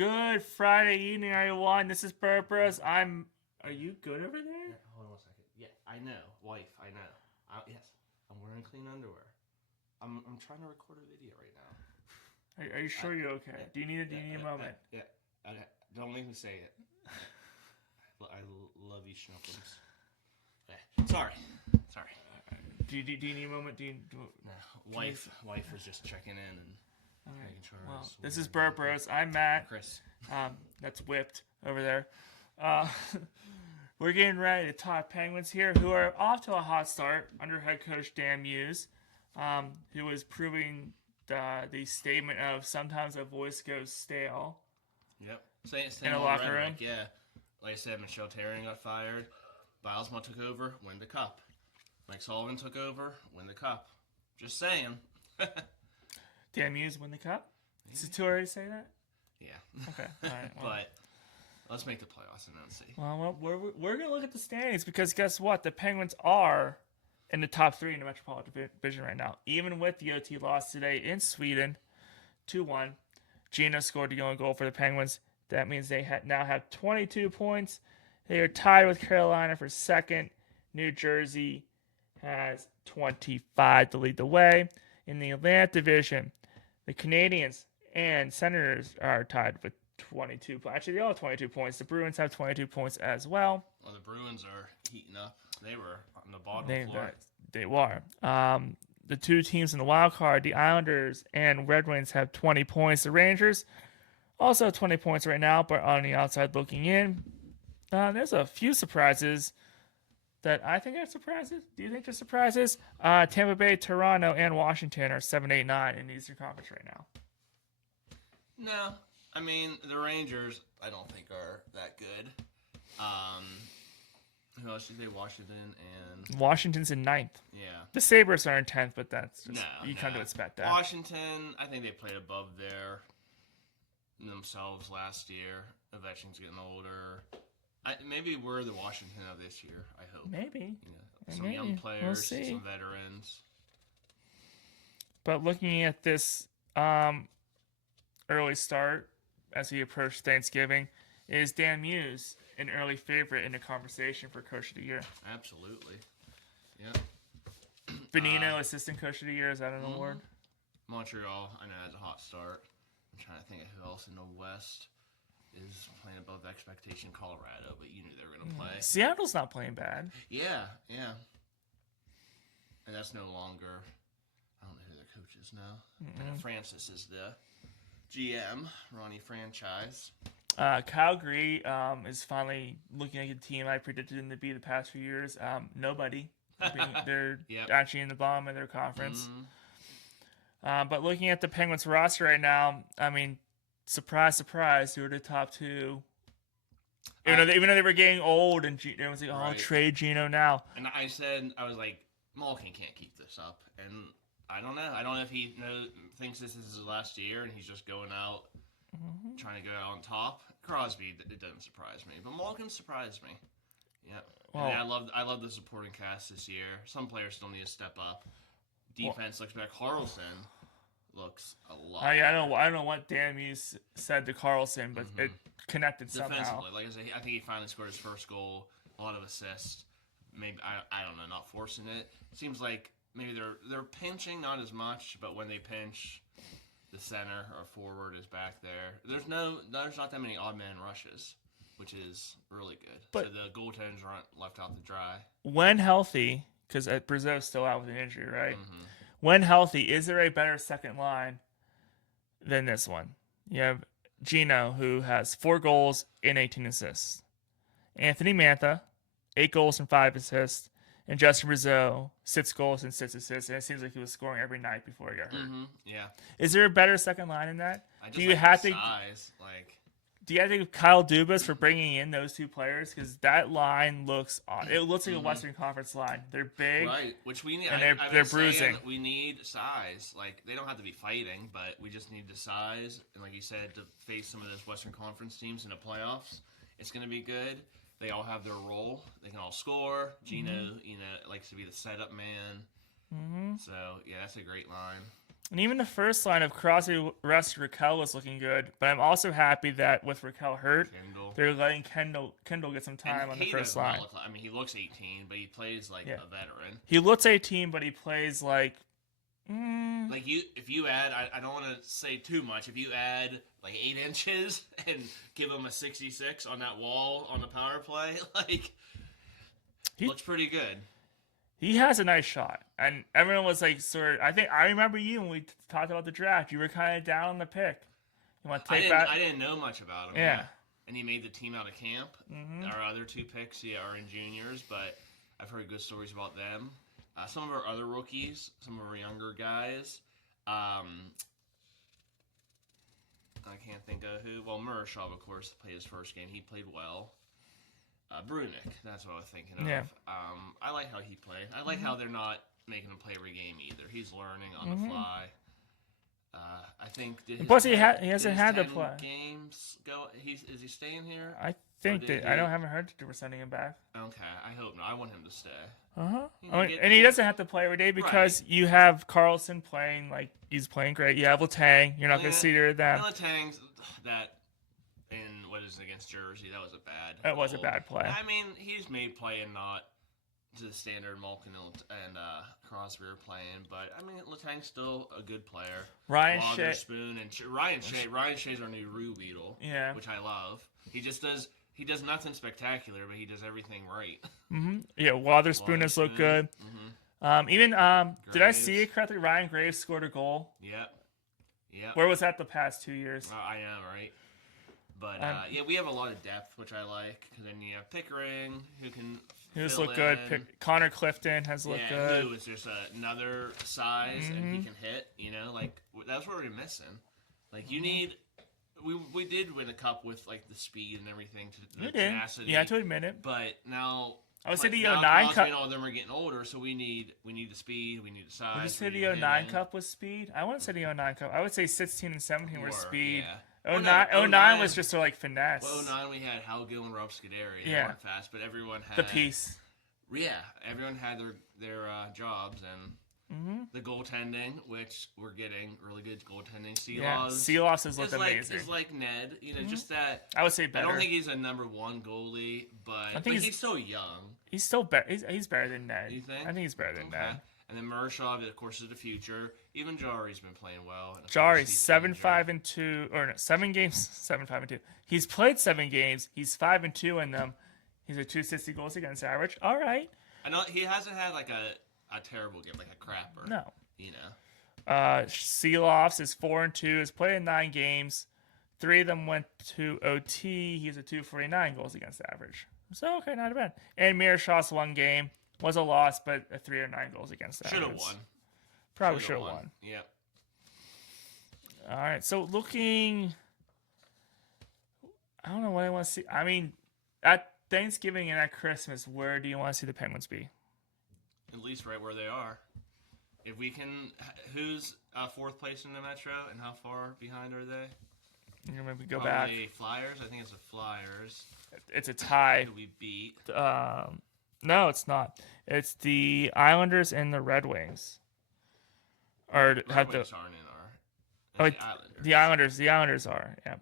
Good Friday evening, everyone. This is Purpose. Are you good over there? Yeah, hold on 1 second. Yeah, I know, wife. I know. Yes, I'm wearing clean underwear. I'm trying to record a video right now. Are you sure you're okay? Yeah, Do you need a moment? Yeah. Okay. Don't make me say it. I love you, Schnuckles. Okay. Sorry. Do you need a moment? No, wife is just checking in and making sure. Well, this is Purpose. I'm Matt. Chris. That's whipped over there. We're getting ready to talk Penguins here, who are off to a hot start under head coach Dan Muse, who is proving the statement of sometimes a voice goes stale. Yep. Same in a locker room. Yeah. Like I said, Michelle Therrien got fired. Bilesma took over, win the cup. Mike Sullivan took over, win the cup. Just saying. Dan Muse win the cup? Is it too early to say that? Yeah. Okay. All right. Well. But let's make the playoffs and then see. Well, we're going to look at the standings because guess what? The Penguins are in the top three in the Metropolitan Division right now. Even with the OT loss today in Sweden, 2-1. Gino scored the only goal for the Penguins. That means they now have 22 points. They are tied with Carolina for second. New Jersey has 25 to lead the way. In the Atlantic Division, the Canadiens and Senators are tied with 22 points. Actually, they all have 22 points. The Bruins have 22 points as well. Well, the Bruins are heating up. They were on the bottom floor. They were. The two teams in the wild card, the Islanders and Red Wings, have 20 points. The Rangers also have 20 points right now, but on the outside looking in, there's a few surprises that I think are surprises. Do you think they're surprises? Tampa Bay, Toronto, and Washington are 7, 8, 9 in the Eastern Conference right now. No. I mean, the Rangers, I don't think are that good. Who else did they? Washington and... Washington's in 9th. Yeah. The Sabres are in 10th, but that's just... you come to expect that. Washington, I think they played above themselves last year. Ovechkin's getting older. Maybe we're the Washington of this year, I hope. Maybe. Some young players, some veterans. But looking at this early start as we approach Thanksgiving, is Dan Muse an early favorite in the conversation for Coach of the Year? Absolutely. Yeah. Benino, Assistant Coach of the Year, is that an award? Montreal, I know, has a hot start. I'm trying to think of who else in the West is playing above expectation. Colorado, but you knew they were going to play. Seattle's not playing bad. Yeah. And that's no longer, I don't know who their coach is now. Francis is the GM, Ronnie Franchise. Calgary is finally looking like a team I predicted them to be the past few years. Nobody. They're actually in the bottom of their conference. But looking at the Penguins roster right now, I mean, surprise, surprise, who are the top two? Even though they were getting old and everyone was like, trade Gino now. And I was like, Malkin can't keep this up. And I don't know. I don't know if he thinks this is his last year and he's just going out trying to go out on top. Crosby, it doesn't surprise me. But Malkin surprised me. Yeah. Well, I love the supporting cast this year. Some players still need to step up. Defense looks better. Carlson looks a lot. I don't know what Dan Muse said to Carlson, but it connected somehow. Defensively, like I said, I think he finally scored his first goal. A lot of assists. Maybe I don't know, not forcing it. Seems like maybe they're pinching not as much, but when they pinch, the center or forward is back there. There's not that many odd man rushes, which is really good. But so the goaltenders aren't left out to dry. When healthy, because Brazeau's still out with an injury, right? When healthy, is there a better second line than this one? You have Gino, who has 4 goals and 18 assists. Anthony Mantha, 8 goals and 5 assists. And Justin Brazeau, 6 goals and 6 assists. And it seems like he was scoring every night before he got hurt. Yeah. Is there a better second line than that? Do you have to give Kyle Dubas for bringing in those two players? Because that line looks odd. It looks like a Western Conference line. They're big. Right, which we need. And they're bruising. We need size. Like, they don't have to be fighting, but we just need the size. And like you said, to face some of those Western Conference teams in the playoffs, it's going to be good. They all have their role. They can all score. Gino, likes to be the setup man. So, yeah, that's a great line. And even the first line of Crosby, Russ, Raquel was looking good. But I'm also happy that with Raquel hurt, Kendall. they're letting Kendall get some time And on the he first does line. well. I mean, he looks 18, but he plays like Yeah. a veteran. He looks 18, but he plays like. Like if you add, I don't want to say too much. If you add like 8 inches and give him a 66 on that wall on the power play, like looks pretty good. He has a nice shot, and everyone was like, "Sir, I think I remember you when we talked about the draft. You were kind of down on the pick. You want to take that?" I didn't know much about him. Yeah. And he made the team out of camp. Our other 2 picks, are in juniors, but I've heard good stories about them. Some of our other rookies, some of our younger guys. I can't think of who. Well, Murashov, of course, played his first game. He played well. Brunick, that's what I was thinking of. Yeah. I like how he played. I like how they're not making him play every game either. He's learning on the fly. I think. Plus, he hasn't had to 10 play games go. Is he staying here? I think that I haven't heard that we're sending him back. Okay, I hope not. I want him to stay. And he doesn't have to play every day because you have Carlson playing like he's playing great. You have Letang. You're not going to see either of them. Letang's that in what is it against Jersey? That was a bad. That was a bad play. I mean, he's made playing not to the standard Malkin and Crosby are playing, but I mean, Letang's still a good player. Ryan Shea. Spoon and Ryan Shea. Ryan Shea's our new Rue Beetle. Yeah. Which I love. He does nothing spectacular, but he does everything right. Yeah, Wotherspoon has looked good. Did I see it correctly? Ryan Graves scored a goal. Yep. Where was that the past 2 years? I know, right? But we have a lot of depth, which I like. Because then you have Pickering, who can. He just looked good. Connor Clifton has looked good. Who is just another size and he can hit. That's what we're missing. Like you need. We did win a cup with like the speed and everything. We did. You have to admit it. But now. I would say the now 09 Crosby Cup. and all of them are getting older, so we need the speed, we need the size. Would you say the 09 Cup was speed? I wouldn't say the 09 Cup. I would say 16 and 17 were speed. Yeah. 09 was just like finesse. Well, 09 we had Howgill and Rob Scuderi. They weren't fast, but everyone had the piece. Yeah, everyone had their jobs and the goaltending, which we're getting really good goaltending. Seeloss has looked amazing. Is like Ned, just that. I would say better. I don't think he's a number 1 goalie, but I think he's so young. He's still better. He's better than Ned. You think? I think he's better than Ned. And then Murashov, of course, is the future. Even Jari's been playing well. Jari 7-5-2, or no, 7 games, 7-5-2. He's played 7 games. He's 5-2 in them. He's a 260 goals against average. All right. I know he hasn't had like a terrible game, like a crapper. No. Seeloffs is 4-2. Has played in 9 games. 3 of them went to OT. He's a 249 goals against average. So okay, not bad. And Mirashaw's 1 game was a loss, but a 309 goals against average. Should have won. Probably should have won. Yep. All right. So looking, I don't know what I want to see. I mean, at Thanksgiving and at Christmas, where do you want to see the Penguins be? At least right where they are. If we can, who's 4th place in the Metro, and how far behind are they? You maybe go back. Flyers. I think it's the Flyers. It's a tie. Who we beat? No, it's not. It's the Islanders and the Red Wings. Or Red have Wings to. aren't in The our. Islanders. The Islanders are. Yeah.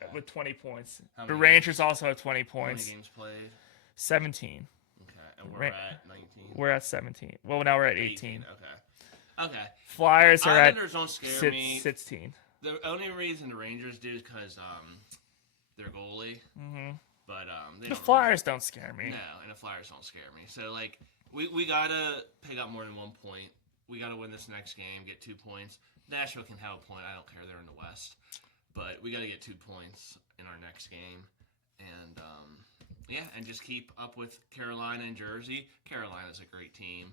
Okay. With 20 points. The Rangers also have 20 points. How many games played? 17. Okay, and we're at 19. We're at 17. Well, now we're at 18. Okay. Flyers are Islanders don't scare me. 16. The only reason the Rangers do is because their goalie. But the Flyers don't scare me. No, and the Flyers don't scare me. So like we gotta pick up more than 1 point. We gotta win this next game, get 2 points. Nashville can have a point. I don't care. They're in the West, but we gotta get 2 points in our next game, and and just keep up with Carolina and Jersey. Carolina's a great team.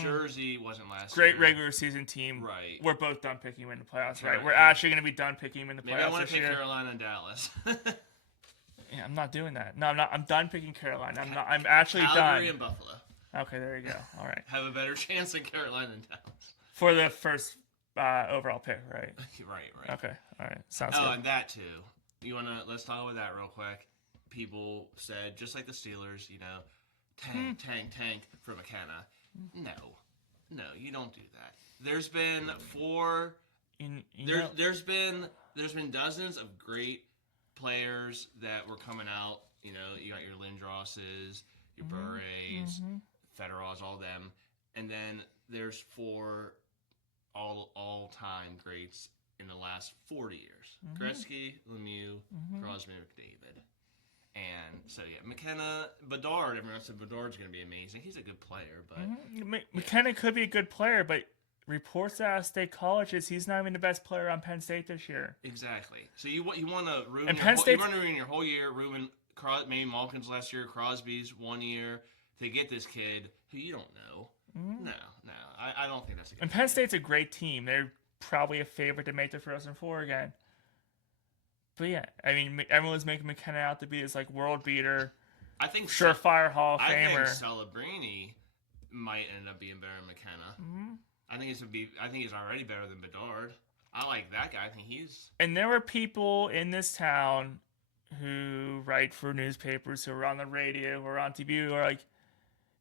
Jersey wasn't last year. Great regular season team. Right. We're both done picking him in the playoffs, right? We're actually going to be done picking him in the playoffs. Maybe I want to pick Carolina and Dallas. Yeah, I'm not doing that. No, I'm not. I'm done picking Carolina. I'm actually Calgary done. and Buffalo. Okay, there you go. All right. Have a better chance than Carolina and Dallas. For the first overall pick, right? Right. Okay. All right. Sounds good. Oh, and that too. Let's talk about that real quick. People said, just like the Steelers, tank for McKenna. No, you don't do that. there's been four. There's been dozens of great players that were coming out. You know, you got your Lindrosses, your Burrays, Federers, all them, and then there's four all-time greats in the last 40 years: Gretzky, Lemieux, Crosby, McDavid. And so, yeah, McKenna, Bedard, everyone said Bedard's going to be amazing. He's a good player, but... McKenna could be a good player, but reports out of state colleges, he's not even the best player on Penn State this year. Exactly. So you want to ruin your whole year, ruin maybe Malkin's last year, Crosby's 1 year, to get this kid who you don't know. No. I don't think that's a good And Penn State's a great team. They're probably a favorite to make the Frozen Four again. But yeah, I mean, everyone's making McKenna out to be this like world beater. I think surefire Hall of Famer. I think Celebrini might end up being better than McKenna. I think he's already better than Bedard. I like that guy. I think he's. And there were people in this town who write for newspapers, who are on the radio, who are on TV, who are like,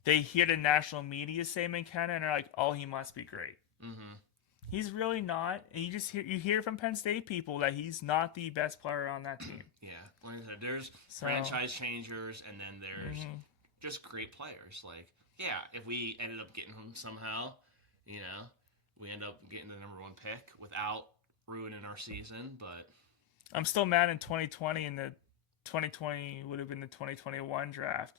they hear the national media say McKenna, and they're like, "Oh, he must be great." He's really not. And you hear from Penn State people that he's not the best player on that team. Yeah, like I said, there's franchise changers, and then there's just great players. Like, yeah, if we ended up getting him somehow, you know, we end up getting the number 1 pick without ruining our season. But I'm still mad in 2020, and the 2020 would have been the 2021 draft.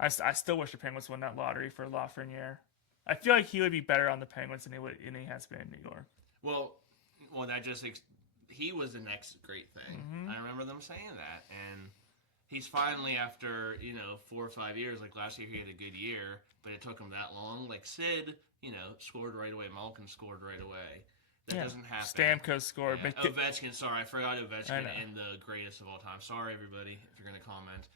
I still wish the Penguins won that lottery for Lafreniere. I feel like he would be better on the Penguins than he has been in New York. Well, that just he was the next great thing. I remember them saying that, and he's finally, after 4 or 5 years, like last year he had a good year, but it took him that long. Like Sid, scored right away. Malkin scored right away. That doesn't happen. Stamkos scored. Yeah. Ovechkin, sorry, I forgot Ovechkin and the greatest of all time. Sorry, everybody, if you're gonna comment.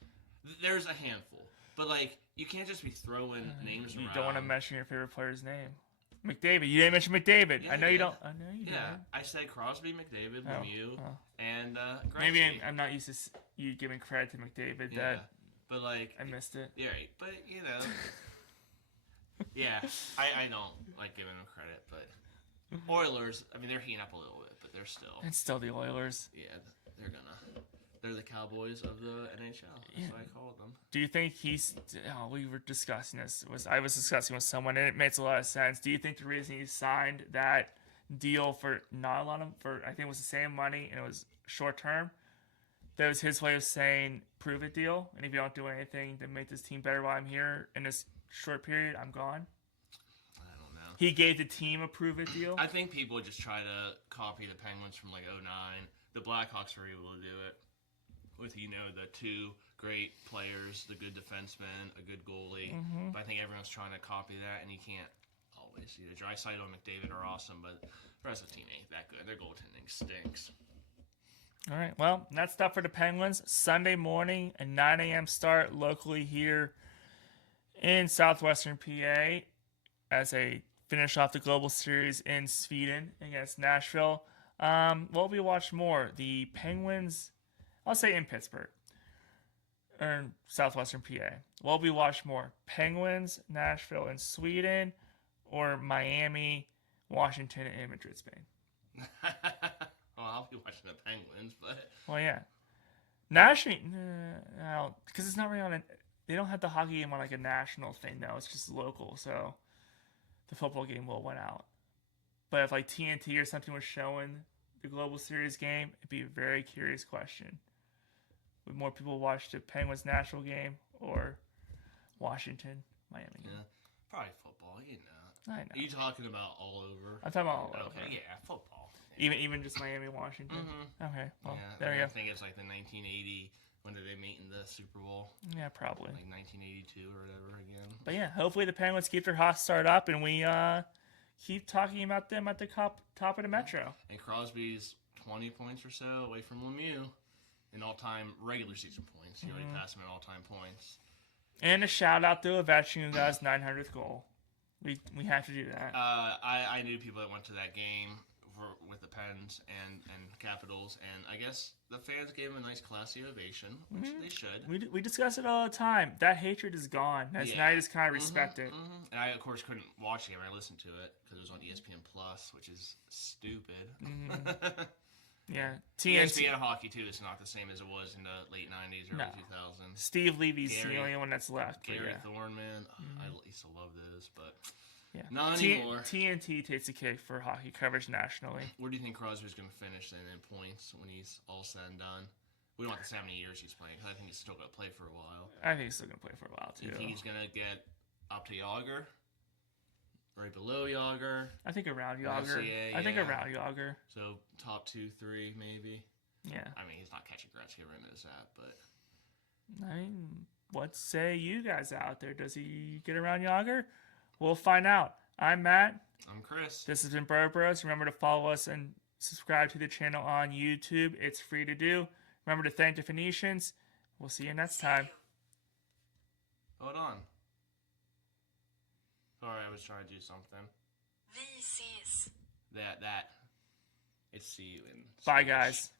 There's a handful. But, like, you can't just be throwing names around. You don't want to mention your favorite player's name. McDavid. You didn't mention McDavid. Yeah, I know you don't. I know you did. Yeah, I said Crosby, McDavid, Lemieux, and Gretzky. Maybe I'm not used to you giving credit to McDavid. Yeah, but, like... I missed it. Yeah, but, yeah, I don't like giving them credit, but... Oilers, I mean, they're heating up a little bit, but they're still... It's still the Oilers. Yeah, they're the Cowboys of the NHL. That's what I called them. Do you think we were discussing this. I was discussing with someone, and it makes a lot of sense. Do you think the reason he signed that deal for not a lot of, I think it was the same money, and it was short term, that was his way of saying, prove it deal, and if you don't do anything to make this team better while I'm here in this short period, I'm gone? I don't know. He gave the team a prove it deal? I think people just try to copy the Penguins from like 2009. The Blackhawks were able to do it with, the 2 great players, the good defenseman, a good goalie. But I think everyone's trying to copy that, and you can't always. Draisaitl and McDavid are awesome, but the rest of the team ain't that good. Their goaltending stinks. All right, well, that's stuff for the Penguins. Sunday morning, a 9 a.m. start locally here in southwestern PA as a finish off the Global Series in Sweden against Nashville. What we watch more? The Penguins, I'll say in Pittsburgh, or in southwestern PA. What we watch more? Penguins, Nashville, and Sweden, or Miami, Washington, and Madrid, Spain? Well, I'll be watching the Penguins, but... Well, yeah. Nashville, no, because it's not really on they don't have the hockey game on like a national thing, though. It's just local, so the football game will went out. But if like TNT or something was showing the Global Series game, it'd be a very curious question. Would more people watch the Penguins-Nashville game or Washington-Miami game? Yeah, probably football, I know. Are you talking about all over? I'm talking about all over. Okay, yeah, football. Yeah. Even just Miami-Washington? Okay, well, yeah, there you go. I think it's like the 1980, when did they meet in the Super Bowl? Yeah, probably. Like 1982 or whatever again. But yeah, hopefully the Penguins keep their hot start up and we keep talking about them at the top of the Metro. And Crosby's 20 points or so away from Lemieux in all-time regular season points. He already passed him in all-time points. And a shout-out to Ovechkin, who got his 900th goal. We have to do that. I knew people that went to that game with the Pens and Capitals, and I guess the fans gave him a nice classy ovation, which they should. We discuss it all the time. That hatred is gone. Now you just kind of respect it. And I, of course, couldn't watch the game. I listened to it because it was on ESPN Plus, which is stupid. Yeah, TNT. ESPN hockey too is not the same as it was in the late '90s, early 2000s. Steve Levy's the only one that's left. Gary Thorne, man, I used to love those, but not anymore. TNT takes a cake for hockey coverage nationally. Where do you think Crosby's going to finish then in points when he's all said and done? We don't have to say how many years he's playing, because I think he's still going to play for a while. I think he's still going to play for a while too. You think he's going to get up to Yager? Right below Yager? I think around Yager. I think around Yager. So top 2, 3 maybe. Yeah. I mean, he's not catching Gretzky, everyone knows that, but what say you guys out there? Does he get around Yager? We'll find out. I'm Matt. I'm Chris. This has been Bro Bros. Remember to follow us and subscribe to the channel on YouTube. It's free to do. Remember to thank the Phoenicians. We'll see you next time. Hold on. Sorry, I was trying to do something. Vi ses. That. It's see you in. Bye, guys.